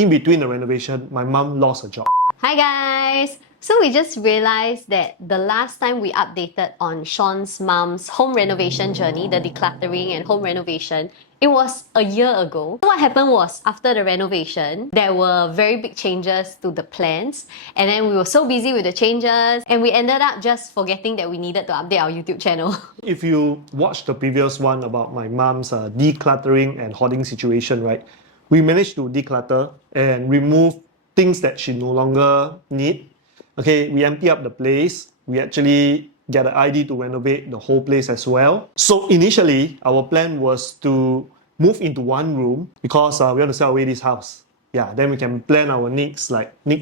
in between the renovation, my mom lost her job. Hi guys! So we just realized that the last time we updated on Sean's mom's home renovation journey, the decluttering and home renovation, it was a year ago. So what happened was, after the renovation, there were very big changes to the plans, and then we were so busy with the changes and we ended up just forgetting that we needed to update our YouTube channel. If you watched the previous one about my mom's decluttering and hoarding situation, right? We managed to declutter and remove things that she no longer need. Okay, we empty up the place. We actually get an ID to renovate the whole place as well. So initially, our plan was to move into one room because we want to sell away this house. Yeah, then we can plan our next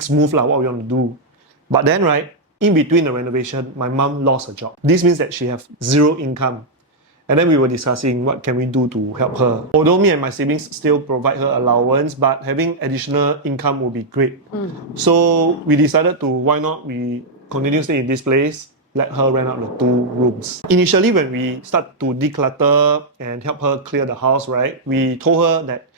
move, what we want to do. But then, right, in between the renovation, my mom lost her job. This means that she has zero income. And then we were discussing what can we do to help her. Although me and my siblings still provide her allowance, but having additional income would be great. So we decided to, why not we continue staying in this place, let her rent out the 2 rooms. Initially, when we start to declutter and help her clear the house, right, we told her that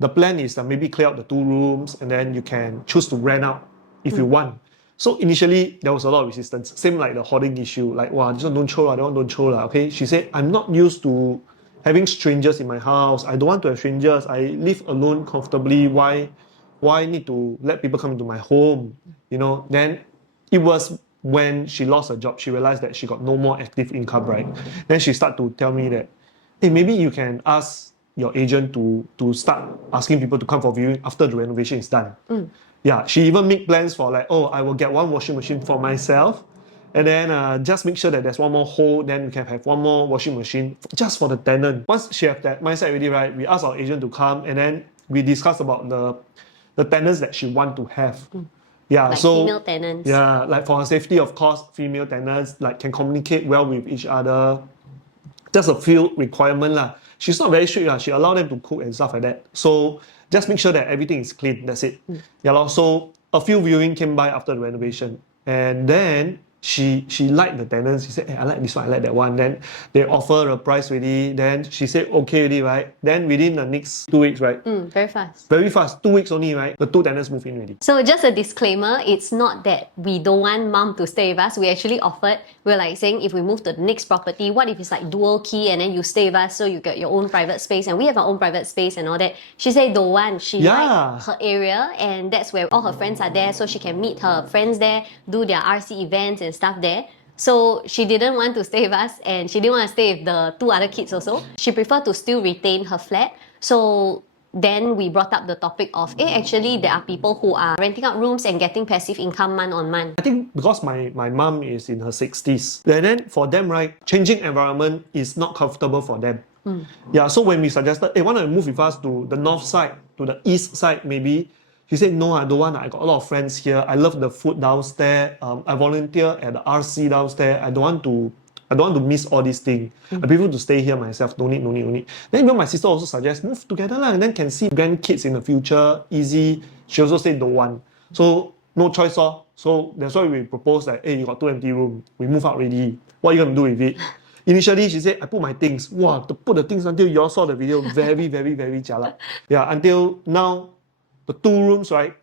the plan is that maybe clear out the 2 rooms and then you can choose to rent out if you want. So initially, there was a lot of resistance. Same like the hoarding issue. Like, wow, this one don't show, that one don't show. Okay, she said, I'm not used to having strangers in my house. I don't want to have strangers. I live alone comfortably. Why need to let people come into my home? You know, then it was when she lost her job, she realized that she got no more active income, right? Then she started to tell me that, hey, maybe you can ask your agent to start asking people to come for viewing after the renovation is done. Yeah, she even made plans for like, oh, I will get 1 washing machine for myself, and then just make sure that there's 1 more hole, then we can have 1 more washing machine just for the tenant. Once she have that mindset already, right, we asked our agent to come, and then we discussed about the tenants that she want to have. Yeah, like so female tenants. Yeah, like for her safety, of course, female tenants like can communicate well with each other. Just a few requirement lah. She's not very strict lah. She allowed them to cook and stuff like that. So just make sure that everything is clean. That's it. Yeah lor. So a few viewing came by after the renovation, and then she liked the tenants. She said, hey, I like this one, I like that one. Then they offer a price already. Then she said, okay already, right? Then within the next 2 weeks, right? Very fast. Very fast. 2 weeks only, right? The 2 tenants move in already. So just a disclaimer, it's not that we don't want mom to stay with us. We actually offered, we're like saying if we move to the next property, what if it's like dual key and then you stay with us so you get your own private space and we have our own private space and all that. She said don't want. She liked her area and that's where all her friends are there, so she can meet her friends there, do their RC events and stuff there. So she didn't want to stay with us and she didn't want to stay with the 2 other kids also. She preferred to still retain her flat. So then we brought up the topic of, actually there are people who are renting out rooms and getting passive income month on month. I think because my mom is in her 60s, and then for them, right, changing environment is not comfortable for them. Yeah, so when we suggested, hey, why don't you move with us to the north side, to the east side maybe? She said, no, I don't want. I got a lot of friends here. I love the food downstairs. I volunteer at the RC downstairs. I don't want to miss all these things. I prefer to stay here myself. No need. Then even my sister also suggests, move together lah, and then can see grandkids in the future. Easy. She also said don't want. So no choice. So that's why we proposed that, hey, you got 2 empty rooms. We move out already. What are you going to do with it? Initially, she said, I put my things. Wow, to put the things until you all saw the video, very, very, very jialat. Yeah, until now, the 2 rooms, right,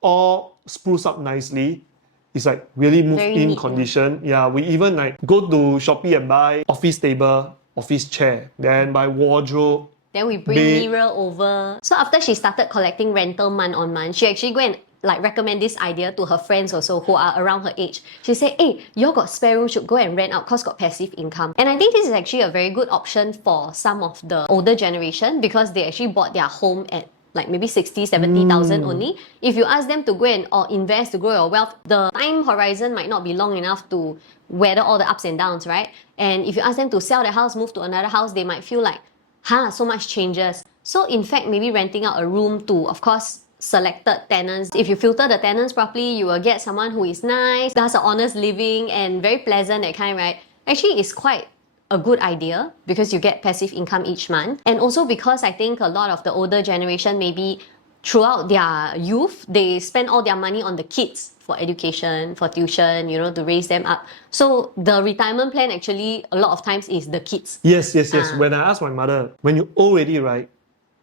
all spruce up nicely. It's like really moved-in condition. Yeah, we even like go to Shopee and buy office table, office chair, then buy wardrobe. Then we bring mirror over. So after she started collecting rental month on month, she actually go and like recommend this idea to her friends also who are around her age. She said, hey, y'all got spare room, should go and rent out cause got passive income. And I think this is actually a very good option for some of the older generation because they actually bought their home at like maybe 60, 70,000 only. If you ask them to go and invest to grow your wealth, the time horizon might not be long enough to weather all the ups and downs, right? And if you ask them to sell their house, move to another house, they might feel like, so much changes. So in fact, maybe renting out a room to, of course, selected tenants. If you filter the tenants properly, you will get someone who is nice, does an honest living and very pleasant, that kind, right? Actually, it's quite a good idea because you get passive income each month. And also because I think a lot of the older generation, maybe throughout their youth, they spend all their money on the kids for education, for tuition, to raise them up. So the retirement plan actually a lot of times is the kids. Yes. When I asked my mother, when you already, right,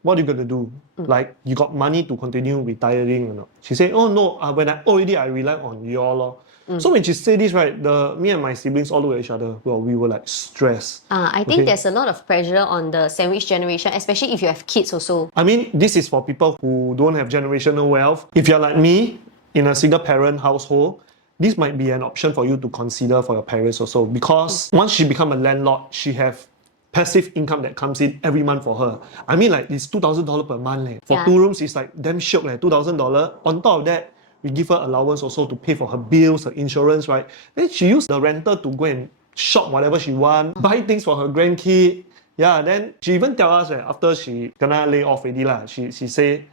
what are you gonna do? Like, you got money to continue retiring or not? She said, oh no, when I already I rely on you all lor. So when she said this, right, me and my siblings all look at each other. Well, we were like stressed. I think there's a lot of pressure on the sandwich generation, especially if you have kids also. I mean, this is for people who don't have generational wealth. If you're like me, in a single parent household, this might be an option for you to consider for your parents also, because once she become a landlord, she have passive income that comes in every month for her. I mean, like, it's $2,000 per month. Leh. For 2 rooms, it's like damn shiok, leh, $2,000. On top of that, we give her allowance also to pay for her bills, her insurance, right? Then she use the rental to go and shop whatever she want, buy things for her grandkid. Yeah, then she even tell us that after she gonna lay off already lah, she say,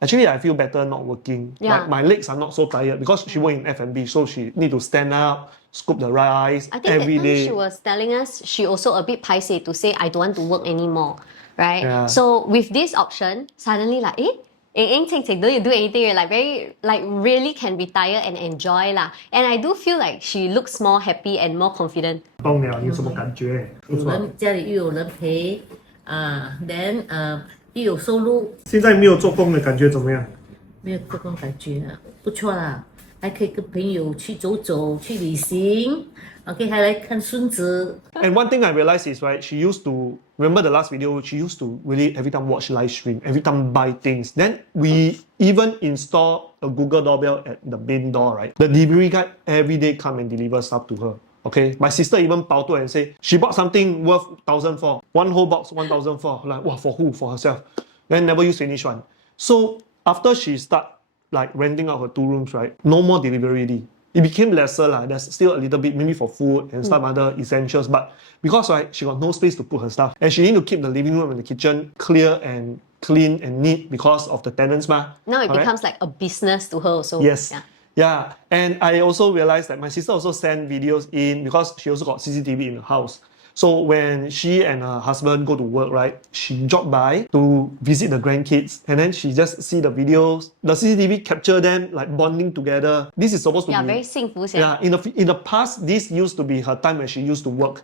actually I feel better not working. Yeah. Like, my legs are not so tired because she work in F&B, so she need to stand up, scoop the rice I think every that time day. she was telling us she also a bit paiseh to say I don't want to work anymore, right? Yeah. So with this option, suddenly like, don't you do anything? You're like very, like really can retire and enjoy lah. And I do feel like she looks more happy and more confident. 懂了，你有什么感觉？有人家里又有人陪then 又有收入，现在没有做工的感觉怎么样？没有这种感觉不错啦，还可以跟朋友去走走，去旅行，OK，还来看孙子。 And one thing I realized is, right, she used to, remember the last video, she used to really every time watch live stream, every time buy things. Then we even install a Google doorbell at the main door, right? The delivery guy every day come and deliver stuff to her. Okay, my sister even包to and say she bought something worth 1,004, one whole box 1,004. Like, wow, for who? For herself. Then never use finish one. So after she start like renting out her 2 rooms, right, no more delivery already. It became lesser lah. There's still a little bit maybe for food and some other essentials, but because right, she got no space to put her stuff, and she need to keep the living room and the kitchen clear and clean and neat because of the tenants ma. Now it Correct? becomes like a business to her also. Yes. Yeah. Yeah, and I also realized that my sister also sent videos in because she also got CCTV in the house. So when she and her husband go to work, right, she dropped by to visit the grandkids, and then she just see the videos. The CCTV capture them like bonding together. This is supposed to Yeah, be very 幸福 yeah. In the past, this used to be her time when she used to work.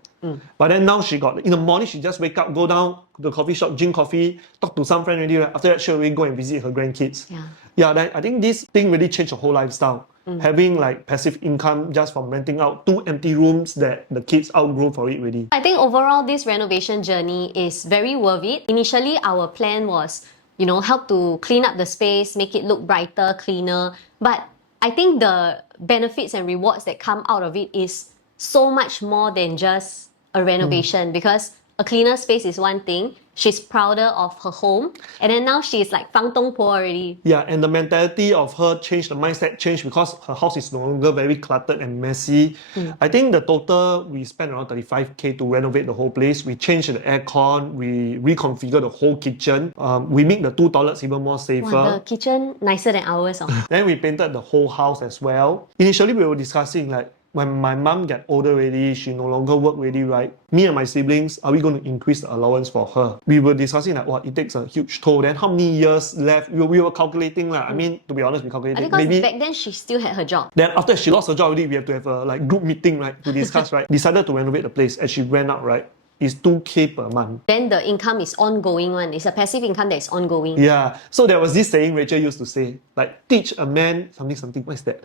But then now she got in the morning, she just wake up, go down to the coffee shop, drink coffee, talk to some friend already. Right? After that, she will go and visit her grandkids. Yeah. Then I think this thing really changed her whole lifestyle. Having like passive income just from renting out 2 empty rooms that the kids outgrow for it already. I think overall this renovation journey is very worth it. Initially, our plan was, help to clean up the space, make it look brighter, cleaner. But I think the benefits and rewards that come out of it is so much more than just a renovation, because a cleaner space is one thing. She's prouder of her home, and then now she's like 房东婆 already. Yeah, and the mentality of her changed, the mindset changed because her house is no longer very cluttered and messy. I think the total, we spent around 35K to renovate the whole place. We changed the aircon, we reconfigured the whole kitchen. We make the 2 toilets even more safer. Wow, the kitchen nicer than ours. Then we painted the whole house as well. Initially, we were discussing like, when my mom get older already, she no longer work already, right? Me and my siblings, are we going to increase the allowance for her? We were discussing like, it takes a huge toll. Then how many years left? We were calculating lah. I mean, to be honest, we I calculated. think because Maybe back then she still had her job. then after she lost her job already, we have to have a like group meeting, right, to discuss, right? Decided to renovate the place. As she went out, right, is 2K per month. Then the income is ongoing one. It's a passive income that is ongoing. Yeah. So there was this saying Rachel used to say, like, teach a man something. What is that?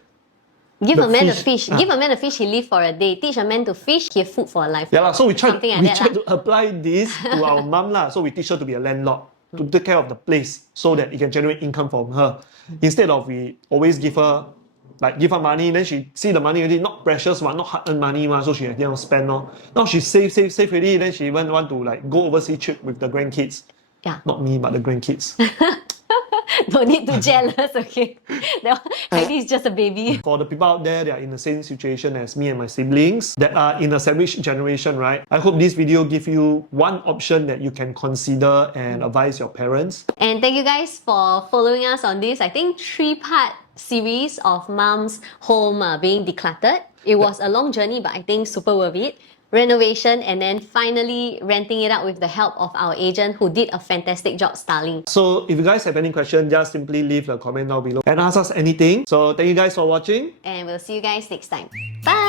Give The a man fish. a fish. Give a man a fish, he live for a day. Teach a man to fish, he have food for a life. Yeah lah. So we tried Something like that to apply this to our mum lah. So we teach her to be a landlord, to take care of the place so that it can generate income from her. Instead of we always give her money, then she see the money already not precious not hard-earned money so she have spend Now she save already, then she even want to like go overseas trip with the grandkids. Yeah. Not me, but the grandkids. Don't need to jealous, okay? Heidi is just a baby. For the people out there that are in the same situation as me and my siblings that are in a sandwich generation, right? I hope this video give you one option that you can consider and advise your parents. And thank you guys for following us on this, I think, 3-part series of Mom's home being decluttered. It was a long journey, but I think super worth it. Renovation, and then finally renting it out with the help of our agent who did a fantastic job styling. So if you guys have any questions, just simply leave a comment down below and ask us anything. So thank you guys for watching. And we'll see you guys next time. Bye!